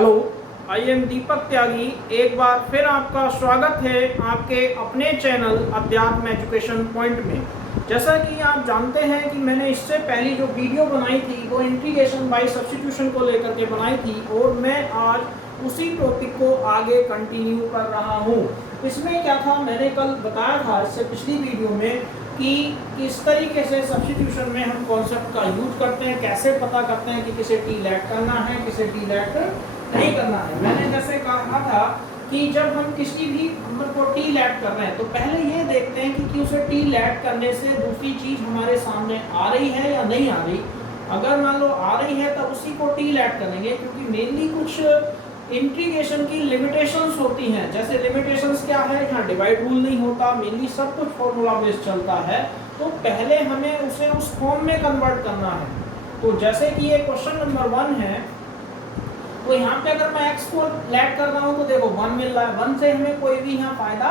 Hello, I am दीपक त्यागी। एक बार फिर आपका स्वागत है आपके अपने चैनल अध्यात्म एजुकेशन पॉइंट में। जैसा कि आप जानते हैं कि मैंने इससे पहली जो वीडियो बनाई थी वो इंटीग्रेशन बाय सब्स्टिट्यूशन को लेकर के बनाई थी और मैं आज उसी टॉपिक को आगे कंटिन्यू कर रहा हूँ। इसमें क्या था, मैंने कल बताया था इससे पिछली वीडियो में कि किस तरीके से सब्स्टिट्यूशन में हम कॉन्सेप्ट का यूज करते हैं, कैसे पता करते हैं कि किसे टी लैट करना है, किसे टी लैट नहीं करना है। मैंने जैसे कहा था कि जब हम किसी भी नंबर को टी लैट कर रहे हैं तो पहले ये देखते हैं कि उसे टी लैट करने से दूसरी चीज हमारे सामने आ रही है या नहीं आ रही। अगर मान लो आ रही है तब उसी को टी लैट करेंगे, क्योंकि मेनली कुछ इंटीग्रेशन की लिमिटेशंस होती हैं। जैसे लिमिटेशंस क्या है, यहाँ डिवाइड रूल नहीं होता, मेनली सब कुछ फॉर्मूला बेस्ड चलता है, तो पहले हमें उसे उस फॉर्म में कन्वर्ट करना है। तो जैसे कि ये क्वेश्चन नंबर 1 है, तो यहाँ पे अगर मैं x को लैट कर रहा हूँ तो देखो 1 मिल रहा है, 1 से हमें कोई भी यहाँ फायदा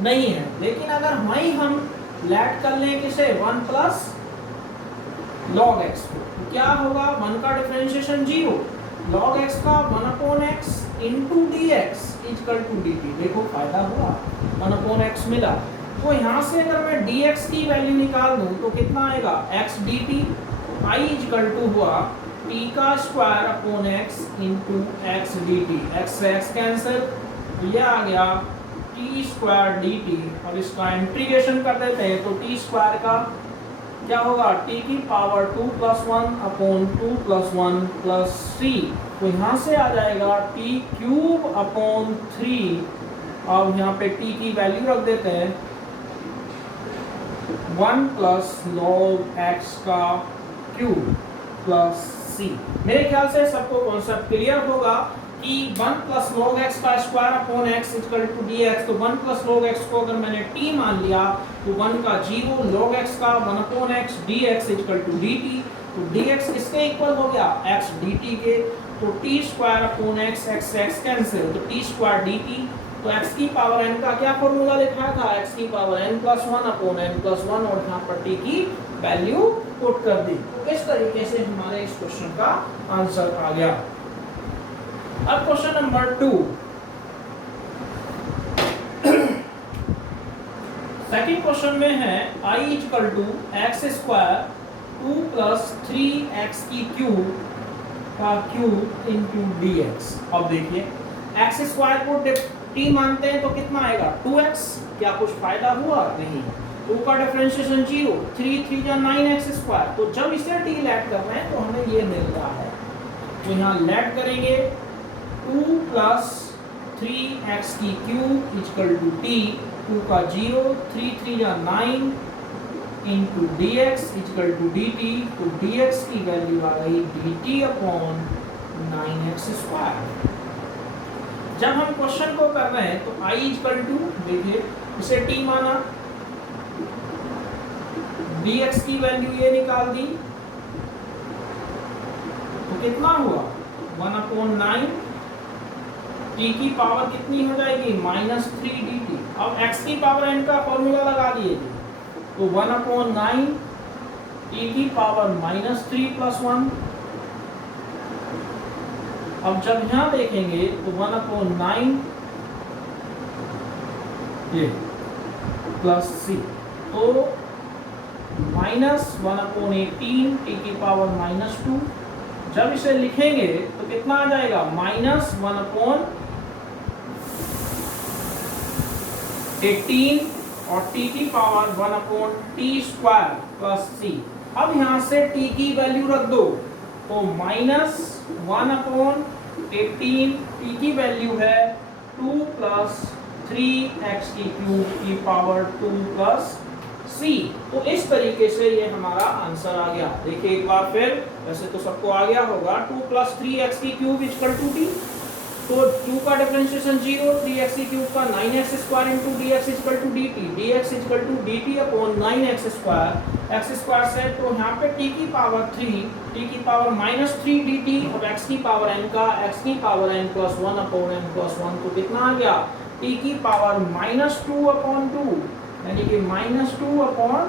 नहीं है। लेकिन अगर वहीं हम लैट कर लें किसे 1 प्लस log x को, तो क्या होगा, 1 का डिफरेंशिएशन 0, log x का 1/x into d x equal to d t. देखो फायदा हुआ, 1/x मिला। तो यहाँ से अगर मैं dx की वैल्यू निकाल दूँ तो कितना आएगा, x dt। i equal to हुआ t का square upon x into x d t. X से एक्स कैंसिल, ये आ गया t स्क्वायर डी टी। और इसका इंटीग्रेशन कर देते हैं तो t स्क्वायर का क्या होगा, t की power 2 plus 1 upon 2 plus 1 plus 3। तो यहाँ से आ जाएगा t क्यूब अपॉन 3। अब यहाँ पे t की वैल्यू रख देते हैं 1 प्लस log x का क्यूब प्लस c। मेरे ख्याल से सबको कॉन्सेप्ट क्लियर होगा कि 1 प्लस log x का square upon x equal to dx। तो 1 प्लस log x को अगर मैंने t मान लिया तो 1 का 0, log x का 1 upon x dx equal to dt। तो dx किसके इक्वल हो गया, x dt के। तो t square upon x, x से x कैंसिल, तो t स्क्वायर dt। तो x की पावर n का क्या फॉर्मूला लिखा था, x की power n plus 1 upon n plus 1, और यहाँ पर t की वैल्यू पुट कर दी। तो इस तरीके से हमारे इस क्वेश्चन का आंसर आ गया। अब क्वेश्चन नंबर 2, सेकंड क्वेश्चन में है i equal to x square 2 plus 3x की क्यूब का क्यूब इंटू dx। अब देखिए एक्स स्क्वायर को t मानते हैं तो कितना आएगा, 2x। क्या कुछ फायदा हुआ, नहीं। 2 का डिफरेंशिएशन 0, 3 3 जा 9x स्क्वायर। तो जब इसे t लैट कर रहे हैं तो हमें ये मिल रहा है। तो यहाँ लैट करेंगे 2 प्लस 3x की क्यूब इक्वल टू t, 2 का 0, 3 3 जा 9 into dx equal to dt। तो dx की वैल्यू आ गई dt अपॉन 9x स्क्वायर। जब हम क्वेश्चन को कर रहे हैं तो i इक्वल टू, देखिए इसे t माना, dx की वैल्यू ये निकाल दी, तो कितना हुआ 1/9। t की पावर कितनी हो जाएगी, -3 dt। अब x की पावर n का फॉर्मूला लगा दिए, तो 1/9 t की पावर -3 प्लस 1। अब जब यहाँ देखेंगे तो 1/9 ये प्लस c, तो -1/18 t की पावर -2। जब इसे लिखेंगे तो कितना आ जाएगा, -1/18 और t की power 1/t square plus c। अब यहाँ से t की वैल्यू रख दो, तो -1/18 t की वैल्यू है 2 प्लस 3x की क्यूब की पावर 2 प्लस c। तो इस तरीके से ये हमारा आंसर आ गया। देखिए एक बार फिर, वैसे तो सबको आ गया होगा, 2 प्लस 3x की क्यूब इक्वल टू t। तो 2 का डिफरेंशिएशन 0, 3x की क्यूब का 9x square into dx equal to dt, dx equal to dt upon 9x square, x square से। तो यहाँ पे t की पावर 3, t की पावर -3 dt। अब x की पावर n का, x की power n plus 1 upon n plus 1, तो कितना आ गया, t की पावर -2 अपॉन 2, यानी कि -2 अपॉन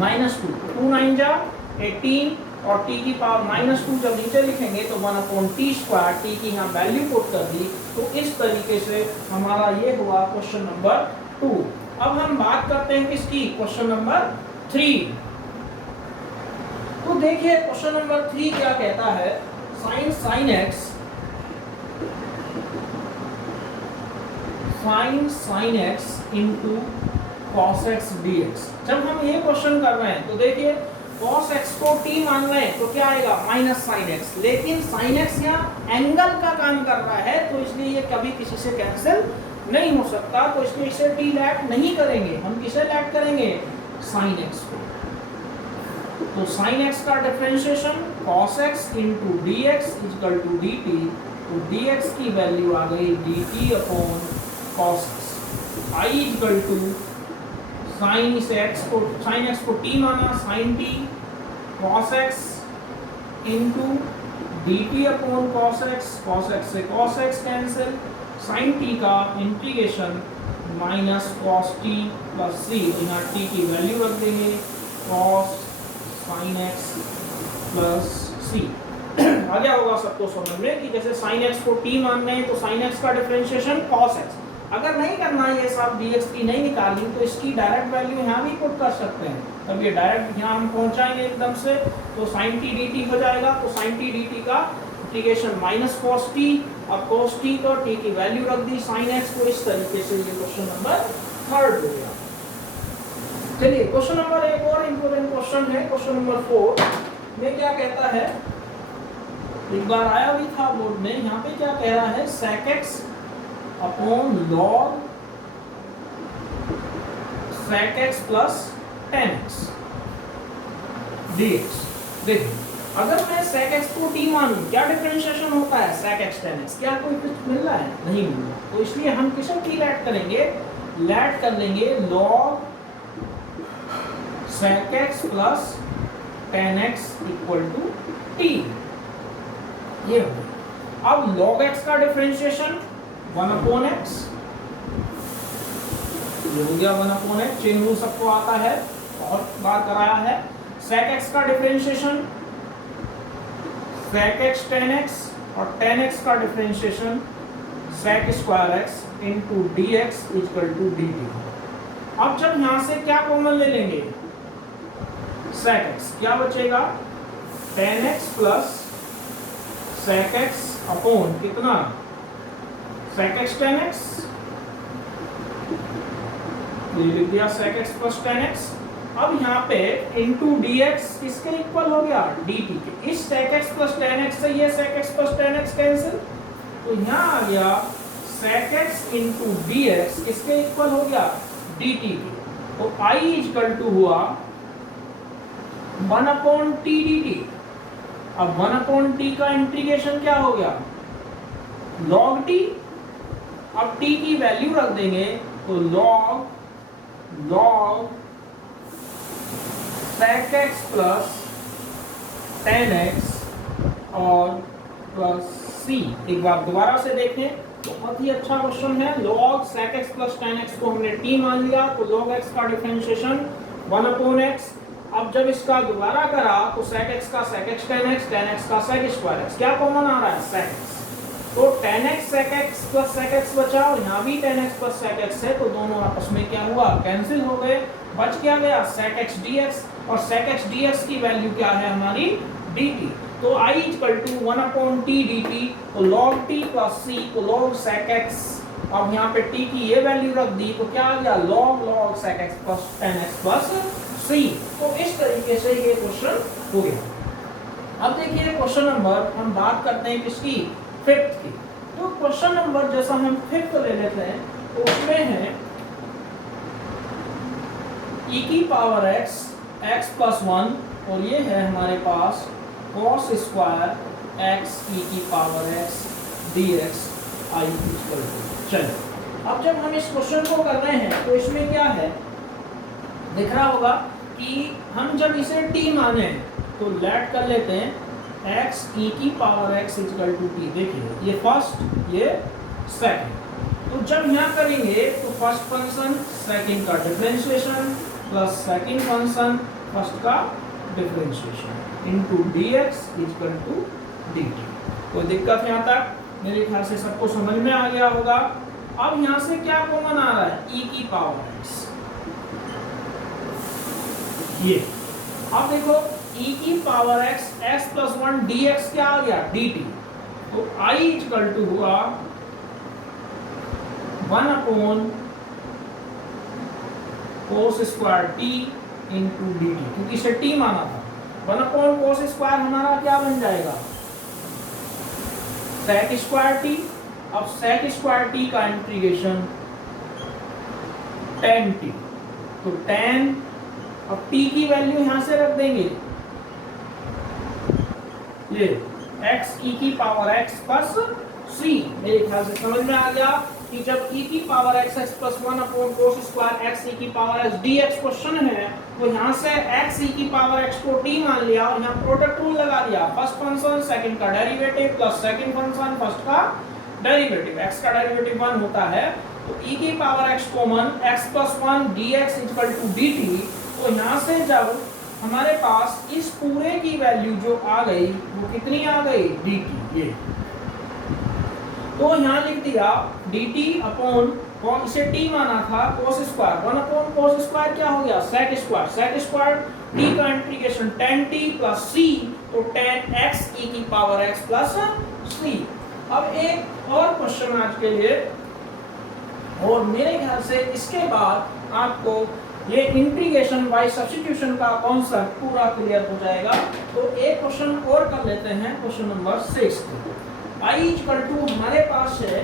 -2, 2 9 जा 18, और टी की पावर -2 जब नीचे लिखेंगे तो 1/t², टी की यहाँ वैल्यू पुट कर दी। तो इस तरीके से हमारा ये हुआ क्वेश्चन नंबर 2। अब हम बात करते हैं किसकी, क्वेश्चन नंबर 3। तो देखिए क्वेश्चन नंबर 3 क्या कहता है, sin x into cos x dx। जब हम ये क्वेश्चन कर रहे हैं तो देखिए cos x को t मान रहे हैं तो क्या आएगा -sin x, लेकिन sin x यहाँ एंगल का काम कर रहा है तो इसलिए ये कभी किसी से कैंसिल नहीं हो सकता, तो इसलिए इसे t लैट नहीं करेंगे, हम किसे लैट करेंगे, sin x को। तो sin x का differentiation cos x into dx equal to dt, तो dx की वैल्यू आ गई dt upon cos x। I equal to sin x को t माना, sin t cos x into dt upon cos x से cos x cancel, sin t का integration minus cos t plus c, यहाँ t की value रख देंगे cos sin x plus c। आ गया होगा सबको समझ में कि जैसे sin x को t मान रहे हैं तो sin x का डिफरेंशिएशन cos x। अगर नहीं करना है ये सब dx की नहीं निकालनी तो इसकी डायरेक्ट वैल्यू यहाँ भी पुट कर सकते हैं, तब ये डायरेक्ट यहाँ हम पहुँचाएंगे एकदम से, तो sin t dt हो जाएगा। तो sin t dt का इंटीग्रेशन माइनस cos t, और cos t को t की वैल्यू रख दी sin x को। इस तरीके से ये क्वेश्चन नंबर 3 हो गया। चलिए क्वेश्चन नंबर एक और इम्पोर्टेंट क्वेश्चन है, क्वेश्चन नंबर 4 में क्या कहता है, एक बार आया भी था बोर्ड में, यहाँ पे क्या कह रहा है, sec x upon log sec x plus tan x dx। देखिए अगर मैं sec x को t मानूं, क्या डिफरेंशिएशन होता है sec x tan x, क्या कोई कुछ मिल रहा है, नहीं मिल रहा, तो इसलिए हम किसे t लैट करेंगे, लैट कर लेंगे log sec x plus tan x equal to t। ये हो गया। अब log x का डिफरेंशिएशन 1/x, ये हो गया 1/x, चेन रूल सबको आता है, और बार कराया है। sec x का differentiation sec x tan x, और tan x का differentiation sec square x into dx equal to dt। अब जब यहां से क्या कॉमन ले लेंगे, sec x, क्या बचेगा tan x plus sec x upon कितना sec x tan x, ये लिख दिया sec x plus tan x। अब यहाँ पे इंटू dx किसके इक्वल हो गया, dt के। इस sec x plus tan x से ये sec x plus tan x cancel, तो यहाँ आ गया sec x इंटू dx किसके इक्वल हो गया, dt के। तो I इक्वल टू हुआ 1/t dt। अब 1/t का इंटीग्रेशन क्या हो गया, log t। अब t की वैल्यू रख देंगे तो log sec x plus tan x और प्लस c। एक बार दोबारा से देखें, बहुत ही अच्छा क्वेश्चन है। log sec x plus tan x को हमने t मान लिया, तो log x का डिफरेंशिएशन 1/x। अब जब इसका दोबारा करा तो sec x का sec x tan x का sec स्क्वायर x, क्या कॉमन आ रहा है, sec x। तो tan x sec x plus sec x बचा, और यहाँ भी tan x plus sec x है, तो दोनों आपस में क्या हुआ, कैंसिल हो गए। बच क्या गया sec x dx, और sec x dx की वैल्यू क्या है हमारी, dt। तो I equal to 1/t dt, तो log t प्लस c, तो log sec x। अब यहाँ पे t की ये वैल्यू रख दी तो क्या आ गया, log sec x plus tan x plus c। तो इस तरीके से ये क्वेश्चन हो गया। अब देखिए क्वेश्चन नंबर, हम बात करते हैं किसकी, 5th की। तो क्वेश्चन नंबर जैसा हम 5th ले लेते हैं, तो उसमें है e की पावर x प्लस 1, और ये है हमारे पास cos स्क्वायर x e की power x dx I equal to. चलो अब जब हम इस क्वेश्चन को कर रहे हैं तो इसमें क्या है, दिख रहा होगा कि हम जब इसे t माने तो लेट कर लेते हैं x e की power x equal to t। देखिए ये फर्स्ट, ये सेकंड। तो जब यहाँ करेंगे तो फर्स्ट फंक्शन सेकंड का differentiation plus second function first का differentiation into dx equal to dt। कोई दिक्कत यहाँ तक? मेरे ख्याल से सबको समझ में आ गया होगा। अब यहाँ से क्या कॉमन आ रहा है? e की पावर x। ये अब देखो e की power x x plus 1 dx क्या आ गया? dt। तो I इक्वल टू हुआ 1 upon cos square t into dt, क्योंकि इसे t माना था। 1 अपॉन cos स्क्वायर हमारा क्या बन जाएगा? sec square t। अब sec स्क्वायर t का इंटीग्रेशन tan t, तो tan, अब t की वैल्यू यहां से रख देंगे, ये x e की पावर x प्लस c। मेरे ख्याल से समझ में आ गया कि जब e की power x x plus 1 upon cos square x e की पावर x dx क्वेश्चन है, तो यहाँ से x e की पावर x को t मान लिया और यहाँ प्रोडक्ट रूल लगा दिया। फर्स्ट फंक्शन सेकंड का derivative plus second function first का डेरिवेटिव। x का डेरिवेटिव 1 होता है, तो e की power x common x plus 1 dx equal to dt। तो यहाँ से जब हमारे पास इस पूरे की वैल्यू जो आ गई वो कितनी आ गई? dt। ये तो यहाँ लिख दिया dt अपॉन, कौन इसे t माना था, cos square. 1 upon cos square क्या हो गया? sec square. sec square t का integration tan t plus c, तो tan x e की पावर x प्लस c। अब एक और क्वेश्चन आज के लिए, और मेरे ख्याल से इसके बाद आपको ये इंटीग्रेशन बाय सब्स्टिट्यूशन का कॉन्सेप्ट पूरा क्लियर हो जाएगा। तो एक क्वेश्चन और कर लेते हैं, question number 6। I equal to हमारे पास है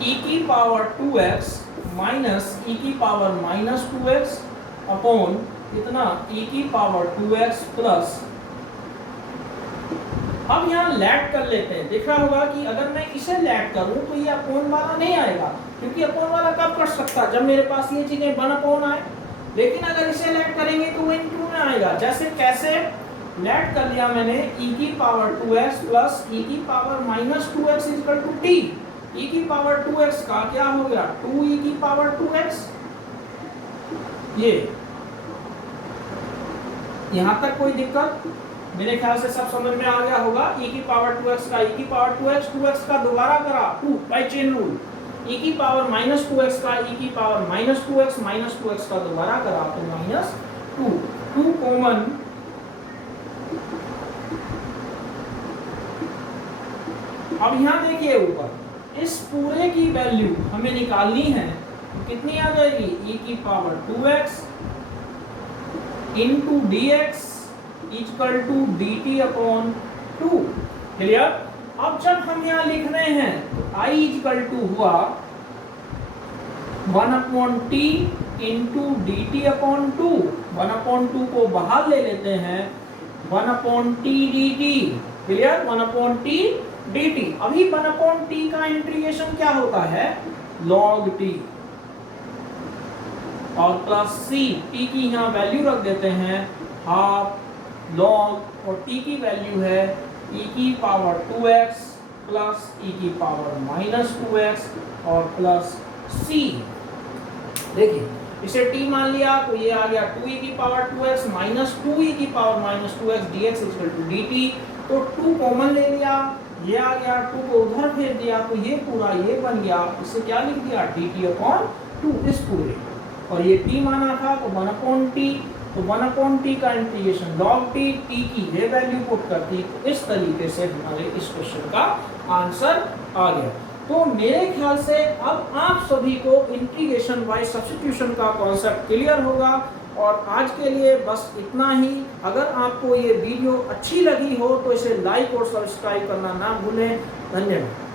e की पावर 2x माइनस e की पावर माइनस 2x अपॉन कितना? e की पावर 2x प्लस, अब यहाँ लैट कर लेते हैं। देखा होगा कि अगर मैं इसे लैट करूं तो ये अपॉन वाला नहीं आएगा, क्योंकि अपॉन वाला कब कर सकता? जब मेरे पास ये चीजें 1 अपॉन आए। लेकिन अगर इसे लैट करेंगे तो वो इनटू में आएगा। जैसे कैसे लैट कर लिया मैंने, e की पावर 2x प्लस e की power minus 2x equal to t। e की पावर 2x का क्या हो गया? 2e की पावर 2x। ये यहां तक कोई दिक्कत? मेरे ख्याल से सब समझ में आ गया होगा। e की पावर 2x का e की पावर 2x, 2x का दोबारा करा 2 बाय चेन रूल। e की पावर माइनस 2x का e की power minus 2x, minus 2x का दोबारा करा तो माइनस 2, 2 कॉमन। अब यहाँ देखिए ऊपर इस पूरे की वैल्यू हमें निकालनी है, तो कितनी आ जाएगी? e की power 2x into dx equal to dt upon 2। Clear? अब जब हम यहाँ लिख रहे हैं तो I इक्वल टू हुआ 1 upon t into dt upon 2। 1 upon 2 को बाहर ले लेते हैं, 1 upon t dt। Clear? 1 upon t dt। अभी 1 अपॉन t का इंटीग्रेशन क्या होता है? log t और प्लस c। t की यहाँ वैल्यू रख देते हैं हाफ log, और t की वैल्यू है e की पावर 2x प्लस e की पावर माइनस 2x और प्लस c। देखिए इसे t मान लिया तो ये आ गया 2e की पावर 2x माइनस 2e की power minus 2x dx equal to dt। तो 2 कॉमन ले लिया, ये आ गया, 2 को उधर फेर दिया तो ये पूरा ये बन गया। इसे क्या लिख दिया? dt अपॉन 2 इस पूरे, और ये t माना था तो 1 अपॉन t। तो 1 अपॉन t का इंटीग्रेशन log t, t की ये वैल्यू पुट करती। तो इस तरीके से हमारे इस क्वेश्चन का आंसर आ गया। तो मेरे ख्याल से अब आप सभी को इंटीग्रेशन बाय सब्स्टिट्यूशन का कॉन्सेप्ट क्लियर होगा। और आज के लिए बस इतना ही। अगर आपको ये वीडियो अच्छी लगी हो तो इसे लाइक और सब्सक्राइब करना ना भूलें। धन्यवाद।